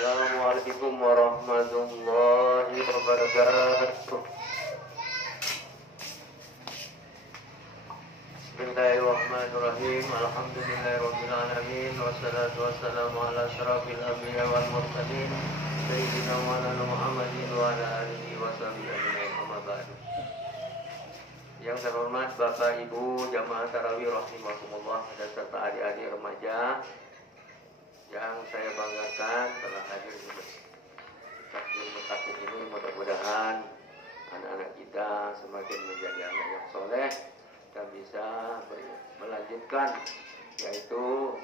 Assalamualaikum warahmatullahi wabarakatuh. Bismillahirrahmanirrahim. Alhamdulillahirabbil alamin wassalatu wassalamu ala asyrafil anbiya wal mursalin sayyidina Maulana Muhammadin wa ala alihi washabihi ajmain. Amma ba'du. Yang terhormat Bapak Ibu jamaah tarawih rahimakumullah dan serta adik-adik remaja yang saya banggakan telah hadir di takbir ini. Mudah-mudahan anak-anak kita semakin menjadi anak yang soleh dan bisa melanjutkan, yaitu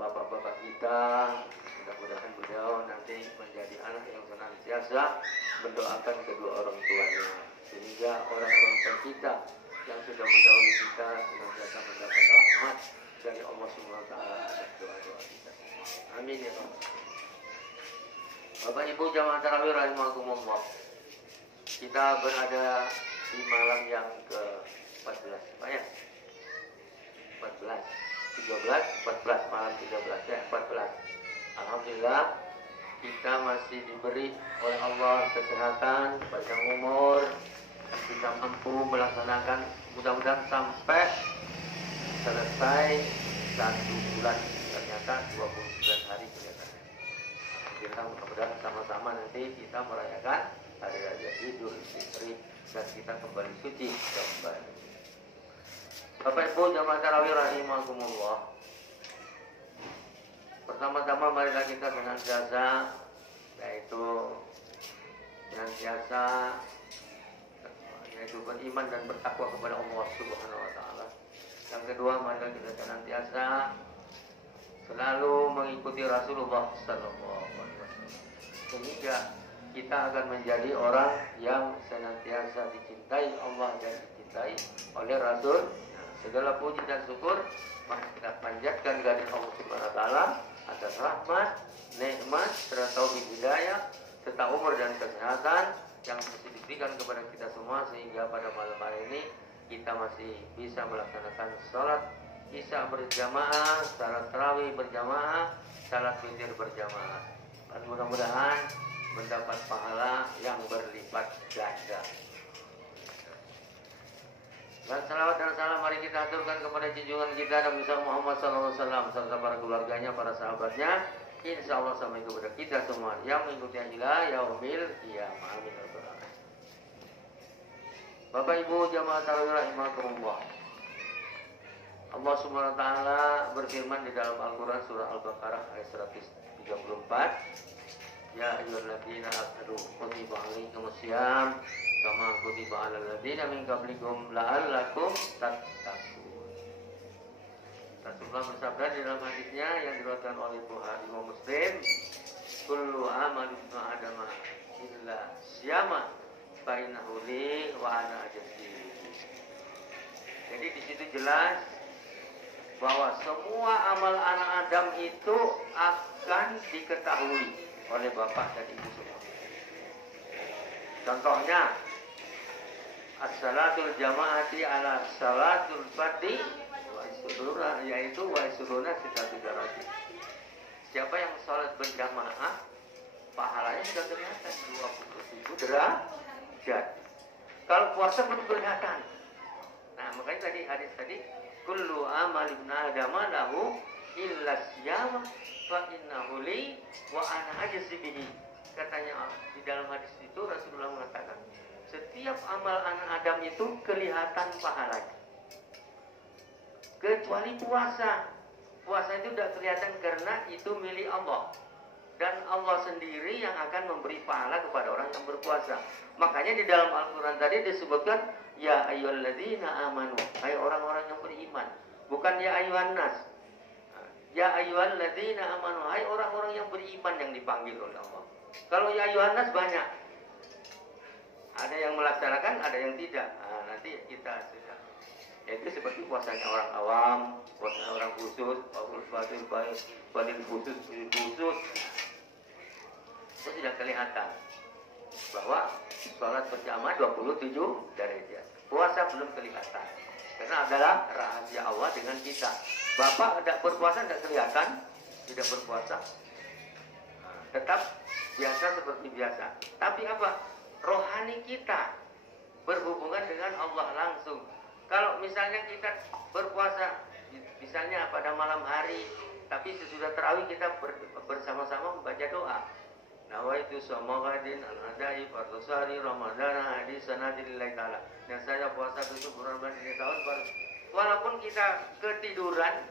bapak-bapak kita. Mudah-mudahan beliau nanti menjadi anak yang senantiasa mendoakan kedua orang tuanya, sehingga orang-orang kita yang sudah mendahului kita senantiasa mendapat rahmat dari Allah Subhanahu wa taala atas doa-doa kita. Amin ya Allah. Bapak Ibu jamaah tarawih rahimakumullah. Kita berada di malam yang ke-14, Pak ya? 14, 13, 14, malam 13 ya, 14. Alhamdulillah kita masih diberi oleh Allah kesehatan, panjang umur, kita mampu melaksanakan, mudah-mudahan sampai selesai 1 bulan, ternyata 29 hari kelihatannya. Alhamdulillah, mudah-mudahan sama-sama nanti kita merayakan hari raya Idul Fitri dan kita kembali suci kembali. Bapak Ibu jamaah tarawih rahimakumullah. Pertama-tama marilah kita senantiasa, yaitu beriman dan bertakwa kepada Allah Subhanahu wa taala. Yang kedua, marilah kita senantiasa selalu mengikuti Rasulullah sallallahu alaihi wasallam, sehingga kita akan menjadi orang yang senantiasa dicintai Allah dan dicintai oleh Rasul. Segala puji dan syukur mari kita panjatkan kepada Allah Subhanahu wa taala atas rahmat, nikmat, serta taufik hidayah, serta umur dan kesehatan yang masih diberikan kepada kita semua, sehingga pada malam hari ini kita masih bisa melaksanakan sholat isya berjamaah, salat tarawih berjamaah, salat witir berjamaah. Dan mudah-mudahan mendapat pahala yang berlipat ganda. Dan salawat dan salam mari kita aturkan kepada junjungan kita Nabi Muhammad SAW serta para keluarganya, para sahabatnya, insya Allah sampai kepada kita semua yang mengikuti ila yaumil qiyamah. Amin. Bapak Ibu jamaah tarawih rahimakumullah. Allah Subhanahu wa taala berfirman di dalam Al-Qur'an surah Al-Baqarah ayat 134, ya ayyuhalladzina amanu kutiba alaikumus syiyam kama kutiba alal ladzina min qablikum la'allakum tattaqun. Rasulullah bersabda di dalam hadisnya yang diriwayatkan oleh Bukhari dan Muslim, kullu amali ibnu adam illa syiyama fa innahu li wa ana ajzi. Jadi di situ jelas bahwa semua amal anak Adam itu akan diketahui oleh bapak dan ibu semua. Contohnya, as-salatul jamaati ala salatul fardhi wa isuruna, yaitu wa isuruna sitatu darajat. Siapa yang sholat berjamaah, pahalanya sudah kelihatan 27 derajat. Kalau puasa belum kelihatan. Nah, makanya tadi hadis tadi, kullu amal ibn adam lahu illa syiyam fa innahu li wa ana ajzi bihi. Katanya di dalam hadis itu Rasulullah mengatakan setiap amal anak Adam itu kelihatan pahalanya kecuali puasa. Puasa itu tidak kelihatan karena itu milik Allah, dan Allah sendiri yang akan memberi pahala kepada orang yang berpuasa. Makanya di dalam Al-Quran tadi disebutkan ya ayyuhalladzina amanu, hai orang-orang yang beriman, bukan ya ayyuhan nas. Ya ayyuhalladzina amanu, hai orang-orang yang beriman yang dipanggil oleh Allah. Kalau ya ayyuhan nas banyak, ada yang melaksanakan, ada yang tidak. Nah, nanti kita sudah, itu seperti puasanya orang awam, puasanya orang khusus, fadil khusus, itu tidak kelihatan bahwa sholat berjamaah 27 derajat. Puasa belum kelihatan karena adalah rahasia Allah dengan kita. Bapak tidak berpuasa tidak kelihatan, tidak berpuasa. Nah, tetap biasa seperti biasa. Tapi apa? Rohani kita berhubungan dengan Allah langsung. Kalau misalnya kita berpuasa, misalnya pada malam hari, tapi sesudah tarawih kita bersama-sama membaca doa. Nawaitu samagadin al-adai fardosari ramadana hadis sanadilillahi ta'ala. Dan saya puasa tutup Ramadan ini tahun baru. Walaupun kita ketiduran,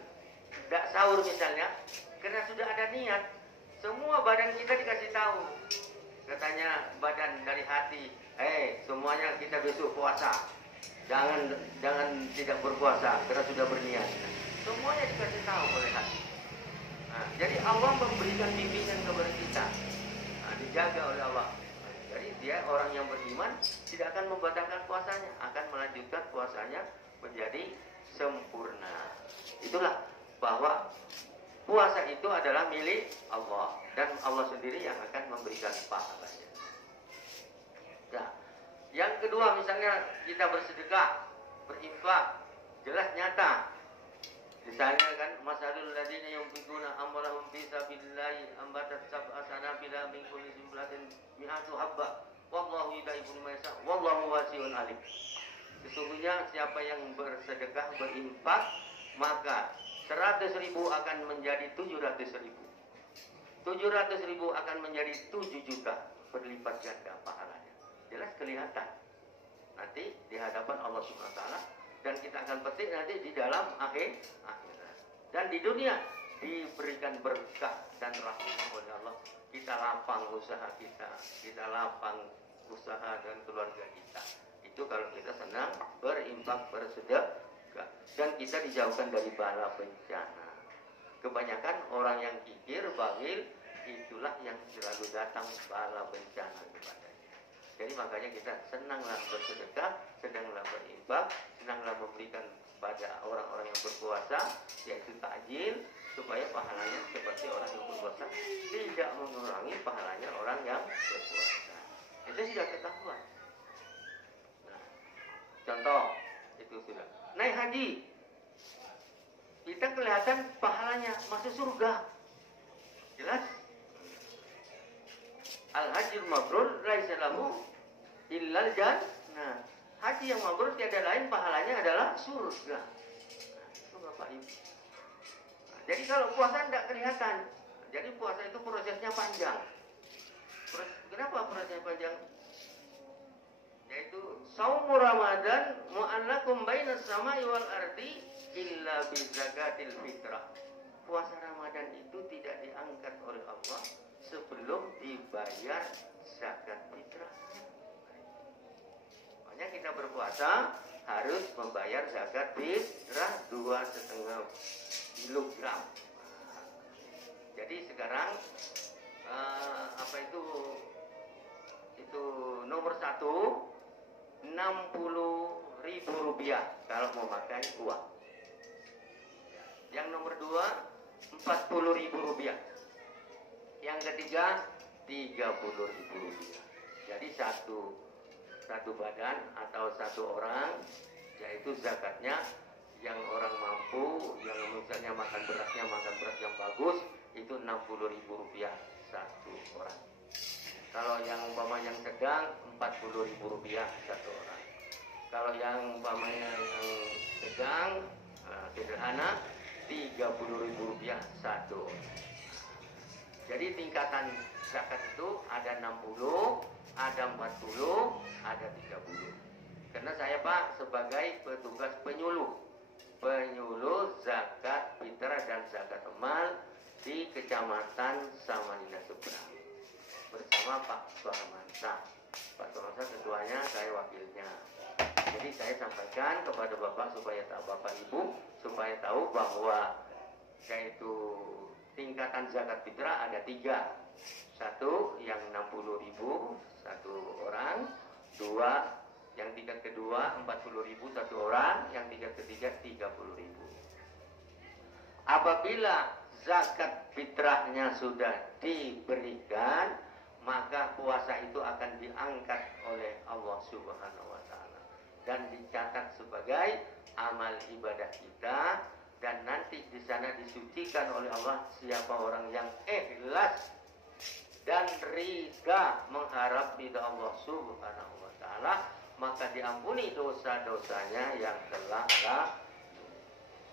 tidak sahur misalnya, karena sudah ada niat, semua badan kita dikasih tahu. Katanya badan dari hati, semuanya kita besok puasa. Jangan tidak berpuasa karena sudah berniat. Semuanya dikasih tahu oleh hati. Nah, jadi Allah memberikan bimbingan kepada kita. Nah, dijaga oleh Allah. Jadi dia orang yang beriman tidak akan membatalkan puasanya, akan melanjutkan puasanya menjadi sempurna. Itulah bahwa puasa itu adalah milik Allah dan Allah sendiri yang akan memberikan pahalanya. Nah, yang kedua misalnya kita bersedekah, berinfak, jelas nyata. Misalnya kan masalul ladina yunfiquna amwalahum fi sabilillahi ambatat sab'a sanabila min kulli sunbulatin mi'atu habba wallahu yudaiful man yasha wallahu wasi'un alim. Sesungguhnya siapa yang bersedekah, berinfak, maka 100.000 akan menjadi 700.000. 700.000 akan menjadi 7 juta, berlipat ganda pahalanya. Jelas kelihatan nanti di hadapan Allah Subhanahu wa taala, dan kita akan petik nanti di dalam akhirat. Dan di dunia diberikan berkah dan rahmat oleh Allah. Kita lapang usaha kita lapang usaha dan keluarga kita. Itu kalau kita senang berinfak, bersedekah, dan kita dijauhkan dari bala bencana. Kebanyakan orang yang kikir, bakhil, itulah yang selalu datang bala bencana kepadanya. Jadi makanya kita senanglah bersedekah, senanglah berinfak, senanglah memberikan pada orang-orang yang berpuasa, yaitu takjil, supaya pahalanya seperti orang yang berpuasa, tidak mengurangi pahalanya orang yang berpuasa. Itu sudah ketahuan. Nah, contoh itu sudah. Naik haji, kita kelihatan pahalanya masuk surga, jelas. Al-hajjul mabrur laisa lahu illal jannah. Haji yang mabrur tiada lain pahalanya adalah surga. Itu Bapak Ibu. Nah, jadi kalau puasa tidak kelihatan. Jadi puasa itu prosesnya panjang. Kenapa prosesnya panjang? Yaitu saumu Ramadan mu'allakum bainas samai wal ardi illa bi zakatil fitrah. Puasa Ramadan itu tidak diangkat oleh Allah sebelum dibayar zakat fitrah. Makanya kita berpuasa harus membayar zakat fitrah 2,5 kilogram. Jadi sekarang apa itu nomor 1 60.000 rupiah kalau memakai uang. Yang nomor 2 40.000 rupiah. Yang ketiga 30.000 rupiah. Jadi satu badan atau satu orang, yaitu zakatnya yang orang mampu, yang misalnya makan beras yang bagus, itu 60.000 rupiah satu orang. Kalau yang umpama yang sedang 40.000 rupiah satu orang. Kalau yang umpamanya yang sedang sederhana 30.000 rupiah satu orang. Jadi tingkatan zakat itu ada 60, ada 40, ada 30. Karena saya Pak sebagai petugas penyuluh zakat fitrah dan zakat amal di Kecamatan Samarinda Seberang bersama Pak Suharmansa. Pak Suharmansa ketuanya, saya wakilnya. Jadi saya sampaikan kepada Bapak supaya tahu, Bapak Ibu supaya tahu bahwa yaitu tingkatan zakat fitrah ada 3. Satu yang 60.000 satu orang, 2 yang tingkat kedua 40.000 satu orang, yang tingkat ketiga 30.000. Apabila zakat fitrahnya sudah diberikan, maka puasa itu akan diangkat oleh Allah Subhanahu wa taala dan dicatat sebagai amal ibadah kita, dan nanti di sana disucikan oleh Allah siapa orang yang ikhlas dan ridha, mengharap ridha Allah Subhanahu wa taala, maka diampuni dosa-dosanya yang telah lalu.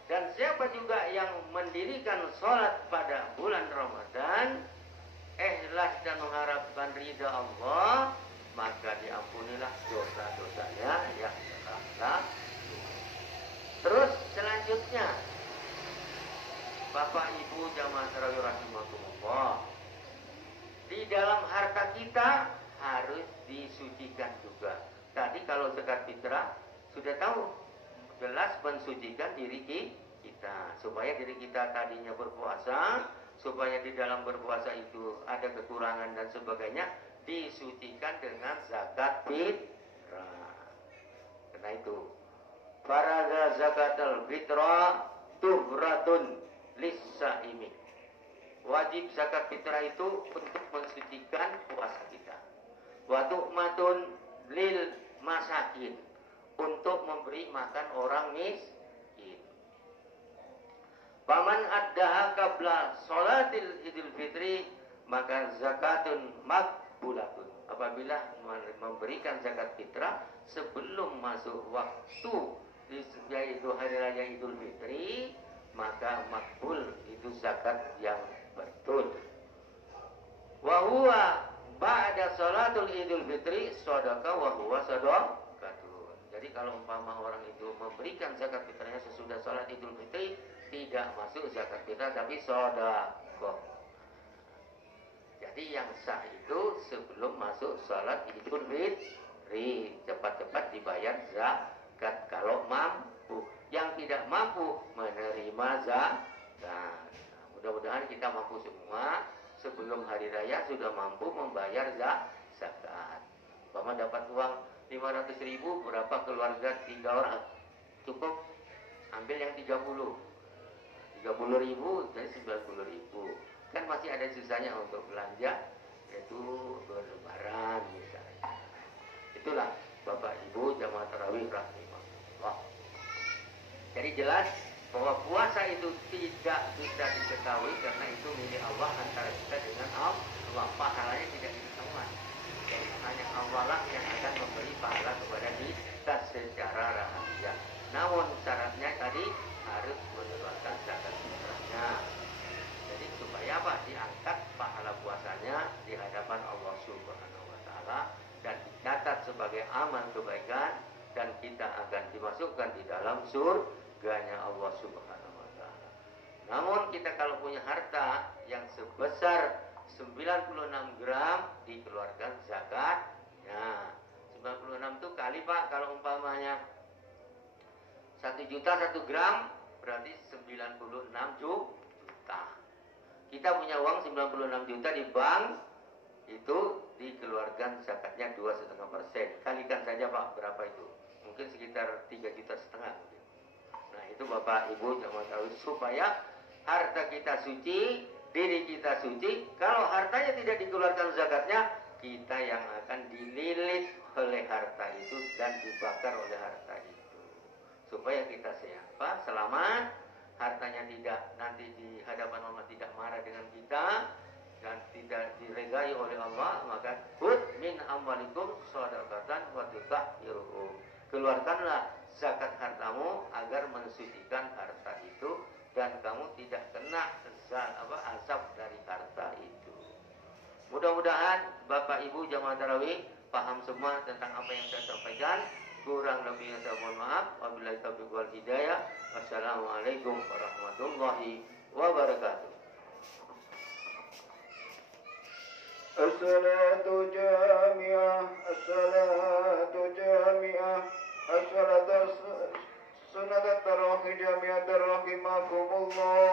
Dan siapa juga yang mendirikan sholat pada bulan Ramadan, ikhlas dan mengharapkan ridha Allah, maka diampunilah dosa-dosanya yang telah lalu. Terus selanjutnya, Bapak Ibu jamaah tarawih rahimakumullah, di dalam harta kita harus disucikan juga. Tadi kalau zakat fitrah sudah tahu, jelas mensucikan diri kita, supaya diri kita tadinya berpuasa, supaya di dalam berpuasa itu ada kekurangan dan sebagainya, disucikan dengan zakat fitrah. Karena itu farada zakatul fitrah tuhratun lis-saimi. Wajib zakat fitrah itu untuk mensucikan puasa kita. Wa tu'matun lil masakin, untuk memberi makan orang miskin. Paman addaha qabla sholatil idul fitri, maka zakatun makbulatun. Apabila memberikan zakat fitrah sebelum masuk waktu, yaitu hari raya idul fitri, maka makbul, itu zakat yang betul. Wa huwa ba'da sholatul idul fitri shadaqah wa huwa shadaqatun. Jadi kalau umpama orang itu memberikan zakat fitrahnya sesudah sholat idul fitri, tidak masuk zakat fitrah tapi shadaqah. Jadi yang sah itu sebelum masuk sholat idul fitri, cepat-cepat dibayar zakat kalau mampu. Yang tidak mampu menerima zakat. Nah, mudah-mudahan kita mampu semua sebelum hari raya sudah mampu membayar zakat. Bapak dapat uang 500.000, berapa keluarga 3 orang? Cukup ambil yang 30.000, jadi 90.000. Kan masih ada sisanya untuk belanja, yaitu berlebaran misalnya. Itulah Bapak Ibu jamaah tarawih rahimahullah. Jadi jelas bahwa puasa itu tidak bisa diketahui karena itu milik Allah antara kita dengan Allah. Pahalanya tidak diketahui. Jadi hanya Allah lah yang akan memberi pahala kepada kita secara rahasia. Namun syaratnya tadi harus mengeluarkan zakat fitrahnya. Jadi supaya apa? Diangkat pahala puasanya di hadapan Allah Subhanahu wa taala dan dicatat sebagai amal kebaikan, dan kita akan dimasukkan di dalam surganya Allah Subhanahu wa taala. Namun kita kalau punya harta yang sebesar 96 gram, dikeluarkan zakatnya. 96 itu kali Pak, kalau umpamanya 1 juta 1 gram berarti 96 juta. Kita punya uang 96 juta di bank, itu dikeluarkan zakatnya 2,5%. Kalikan saja Pak, berapa itu? Mungkin sekitar 3,5 juta. Nah itu Bapak Ibu jamaah tarawih, supaya harta kita suci, diri kita suci. Kalau hartanya tidak dikeluarkan zakatnya, kita yang akan dililit oleh harta itu dan dibakar oleh harta itu. Supaya kita siapa? Selamat, hartanya tidak nanti di hadapan Allah tidak marah dengan kita dan tidak diregai oleh Allah, maka khudz min amwalikum shadaqatan wa tutahhiruhum. Keluarkanlah zakat hartamu agar mensucikan harta itu dan kamu tidak kena azab dari harta itu. Mudah-mudahan Bapak Ibu jamaah tarawih paham semua tentang apa yang saya sampaikan. Kurang lebihnya saya mohon maaf. Wabillahi taufiq wal hidayah. Wassalamualaikum warahmatullahi wabarakatuh. As-salatu jami'ah, as-salatu jami'ah, as-salatu sunat at-tarawih jami'ah rahimakumullah.